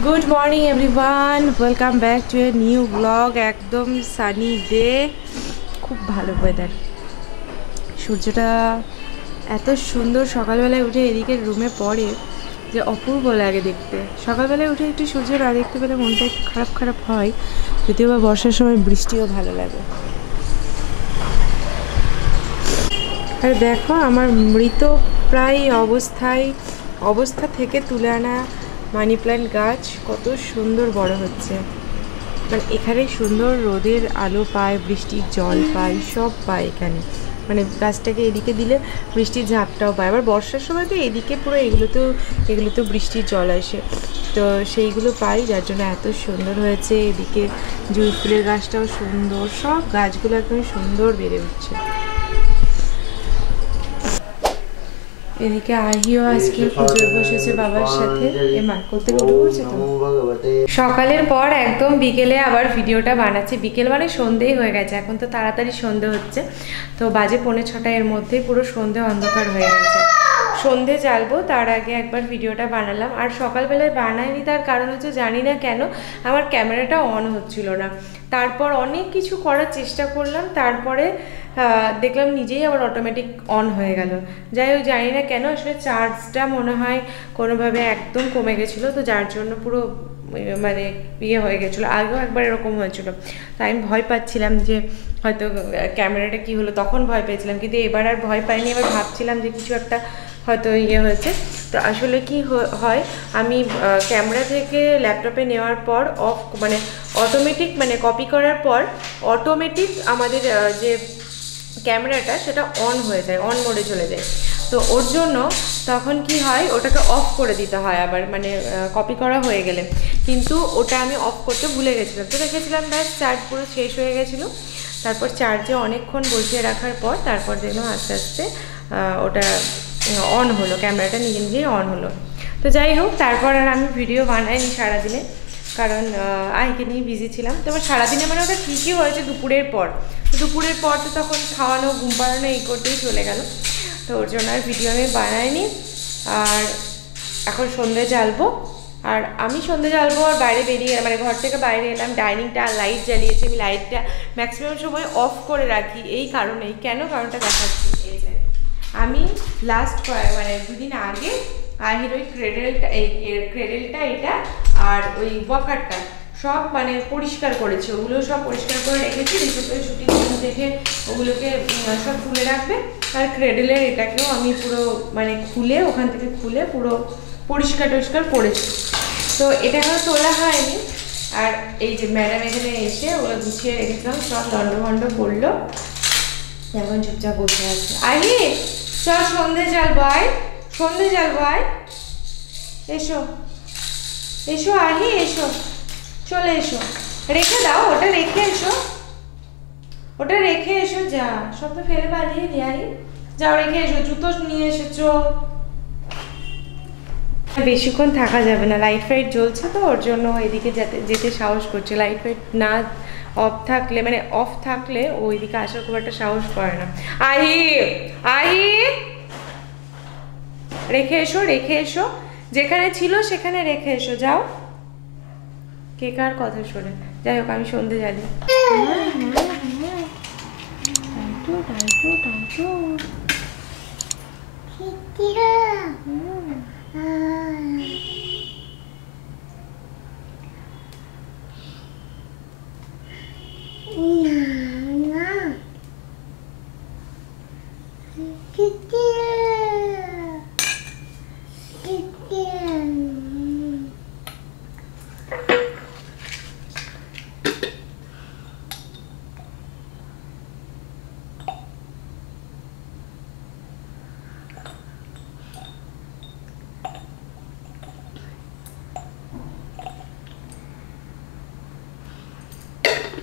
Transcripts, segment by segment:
Good morning everyone, welcome back to a new blog. একদম sunny day, খুব ভালো weather. সূর্যটা এত সুন্দর সকালবেলায় উঠে এদিকে রুমে পড়ে যে অপূর্ব লাগে দেখতে। সকালবেলায় উঠে একটু সূর্য না দেখতে পেলে মনটা একটু খারাপ খারাপ হয়, যদিও বা বর্ষার সময় বৃষ্টিও ভালো লাগে। আর দেখো আমার মৃত প্রায় অবস্থা থেকে তুলে আনা মানি প্ল্যান্ট গাছ কত সুন্দর বড় হচ্ছে। মানে এখানে সুন্দর রোদের আলো পায়, বৃষ্টির জল পায়, সব পায় এখানে। মানে গাছটাকে এদিকে দিলে বৃষ্টির ঝাপটাও পায়। আবার বর্ষার সময় তো এদিকে পুরো এগুলোতেও বৃষ্টির জল আসে, তো সেইগুলো পাই, যার জন্য এত সুন্দর হয়েছে। এদিকে জুঁই ফুলের গাছটাও সুন্দর, সব গাছগুলো একদম সুন্দর বেড়ে উঠছে। এদিকে আহিও আজকে পুজোয় বসেছে বাবার সাথে। এমা করতে উঠে পড়ছে তো। সকালের পর একদম বিকেলে আবার ভিডিওটা বানাচ্ছি। বিকেল মানে সন্ধেই হয়ে গেছে, এখন তো তাড়াতাড়ি সন্ধে হচ্ছে, তো বাজে 5:45 এর মধ্যেই পুরো সন্ধে অন্ধকার হয়ে গেছে। সন্ধে জ্বালবো তার আগে একবার ভিডিওটা বানালাম। আর সকালবেলায় বানাইনি, তার কারণ হচ্ছে জানি না কেন আমার ক্যামেরাটা অন হচ্ছিল না। তারপর অনেক কিছু করার চেষ্টা করলাম, তারপরে দেখলাম নিজেই আবার অটোমেটিক অন হয়ে গেল। যাই হোক, জানি না কেন, আসলে চার্জটা মনে হয় কোনোভাবে একদম কমে গেছিলো, তো যার জন্য পুরো মানে ইয়ে হয়ে গেছিলো। আগেও একবার এরকম হয়েছিল, তাই আমি ভয় পাচ্ছিলাম যে হয়তো ক্যামেরাটা কী হলো, তখন ভয় পেয়েছিলাম। কিন্তু এবার আর ভয় পাইনি, এবার ভাবছিলাম যে কিছু একটা হয়তো ইয়ে হয়েছে। তো আসলে কি হয়, আমি ক্যামেরা থেকে ল্যাপটপে নেওয়ার পর মানে অটোমেটিক, মানে কপি করার পর অটোমেটিক আমাদের যে ক্যামেরাটা সেটা অন হয়ে যায়, অন মোডে চলে যায়। তো ওর জন্য তখন কি হয়, ওটাকে অফ করে দিতে হয় আবার, মানে কপি করা হয়ে গেলে। কিন্তু ওটা আমি অফ করতে ভুলে গেছিলাম, তো রেখেছিলাম, ব্যাস চার্জ পুরো শেষ হয়ে গেছিলো। তারপর চার্জে অনেকক্ষণ বসিয়ে রাখার পর তারপর দেখলাম আস্তে আস্তে ওটা অন হলো, ক্যামেরাটা নিজে নিজেই অন হলো। তো যাই হোক, তারপর আর আমি ভিডিও বানাইনি সারাদিনে, কারণ আইকে নিয়ে বিজি ছিলাম। তো এবার সারাদিনে মানে ওটা ঠিকই হয়েছে দুপুরের পর তো তখন খাওয়ানো, ঘুম পাড়ানো এই করতেই চলে গেল, তো ওর জন্য আর ভিডিও আমি বানাইনি। আর এখন সন্ধে জ্বালবো, আর আমি সন্ধে জ্বালবো আর বাইরে বেরিয়ে, মানে ঘর থেকে বাইরে এলাম, ডাইনিংটা লাইট জ্বালিয়েছি। আমি লাইটটা ম্যাক্সিমাম সময় অফ করে রাখি এই কারণেই। কেন কারণটা দেখাচ্ছি। এই যে আমি লাস্ট মানে 2 দিন আগে আহির ওই ক্রেডেলটা এটা আর ওই ওয়াকারটা সব মানে পরিষ্কার করেছি, ওগুলো সব পরিষ্কার করে রেখেছি। রিসেপে শুটিং দেখে ওগুলোকে সব তুলে রাখবে। আর ক্রেডেলের এটাকেও আমি পুরো মানে ওখান থেকে খুলে পুরো পরিষ্কার টরিষ্কার করেছি। তো এটা এখনো তোলা হয়নি। আর এই যে ম্যাডাম এখানে এসে ওগুলো গুছিয়ে রেখেছিলাম, সব লন্ডভন্ড করলো, এখন চুপচাপ বসে আছে। আহি চল সন্ধে জ্বালবো, আয় এসো এসো আহি, এসো, চলে এসো। রেখে দাও, ওটা রেখে এসো, যা, সব তো ফেলে পালিয়ে দিই। যাও রেখে এসো, জুতো নিয়ে এসেছো। বেশিক্ষণ থাকা যাবে না, লাইট ফাইট জ্বলছে তো ওর জন্য এদিকে যেতে সাহস করছে। লাইট ফাইট না অফ থাকলে ও এদিকে আসার খুব একটা সাহস করে না। আহি রেখে এসো, যেখানে ছিল সেখানে রেখে এসো, যাও। কে কার কথা শোনে। যাই হোক, আমি সন্ধে জ্বালি।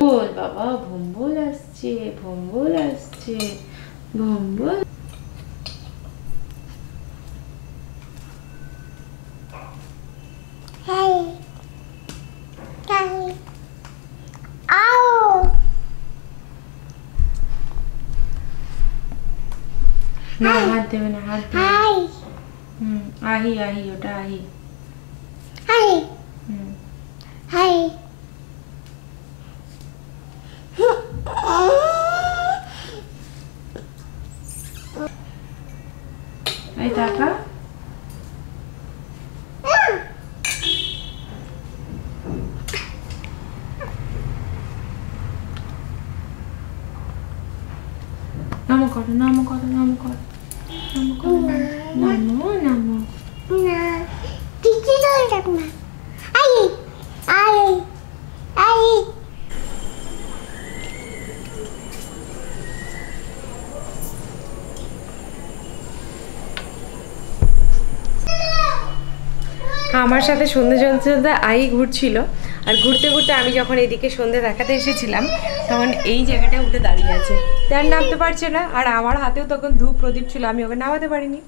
বল বাবা, ভম্বল আসছে। ভম্বল না, হাত দেবে না, আহি, ওটা আহি। নামো করো, নামো করো, নামো করো, নামো করো, নামো নামো। আমার সাথে সন্ধ্যে চলতে আই ঘুরছিল, আর ঘুরতে ঘুরতে আমি যখন এদিকে সন্ধ্যে দেখাতে এসেছিলাম তখন এই জায়গাটা উঠে দাঁড়িয়ে আছে, তার নামতে পারছে না। আর আমার হাতেও তখন ধূপ প্রদীপ ছিল, আমি ওকে নামাতে পারিনি,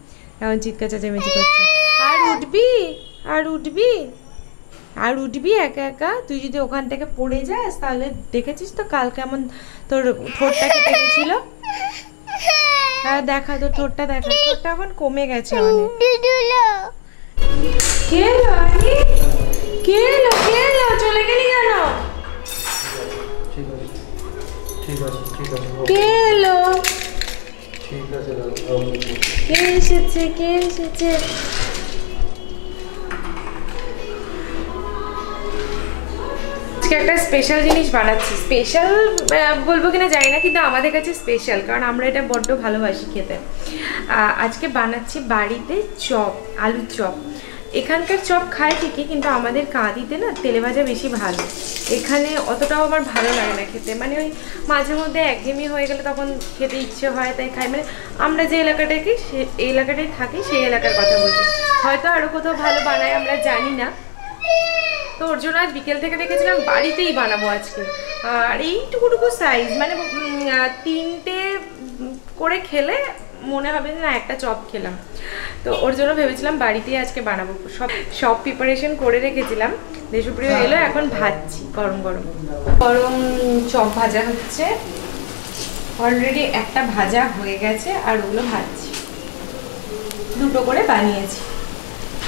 এখন চিৎকার চেঁচামেচি করছে, আর উঠবি, আর উঠবি, আর উঠবি একা একা, তুই যদি ওখান থেকে পড়ে যাস তাহলে দেখেছিস তো কাল কেমন তোর ঠোঁটটা কেটে গেছিল। হ্যাঁ দেখা, তোর ঠোঁটটা দেখা, ঠোঁটটা এখন কমে গেছে অনেক। কে এলো আনি? কে এলো? কে এলো? চলে গেলি কেন? কে এলো? কে এসেছে? কে এসেছে? একটা স্পেশাল জিনিস বানাচ্ছি, স্পেশাল বলবো কিনা জানি না, কিন্তু আমাদের কাছে স্পেশাল, কারণ আমরা এটা বড্ড ভালোবাসি খেতে। আজকে বানাচ্ছি বাড়িতে চপ, আলুর চপ। এখানকার চপ খায় ঠিকই, কিন্তু আমাদের কাঁদিতে না তেলে ভাজা বেশি ভালো, এখানে অতটাও আমার ভালো লাগে না খেতে, মানে ওই মাঝে মধ্যে একঘেয়েমি হয়ে গেলে তখন খেতে ইচ্ছে হয় তাই খাই। মানে আমরা যে এলাকাটায় থাকি সেই এলাকার কথা বলছি, হয়তো আরও কোথাও ভালো বানায় আমরা জানি না। তো ওর জন্য আজ বিকেল থেকে দেখেছিলাম বাড়িতেই বানাবো আজকে। আর এইটুকুটুকু সাইজ, মানে 3টে করে খেলে মনে হবে যে না একটা চপ খেলাম, তো ওর জন্য ভেবেছিলাম বাড়িতেই আজকে বানাবো। সব প্রিপারেশন করে রেখেছিলাম। দেশপ্রিয় এলো, এখন ভাজছি গরম গরম গরম চপ ভাজা হচ্ছে। অলরেডি একটা ভাজা হয়ে গেছে আর ওগুলো ভাজছি, 2টো করে বানিয়েছি।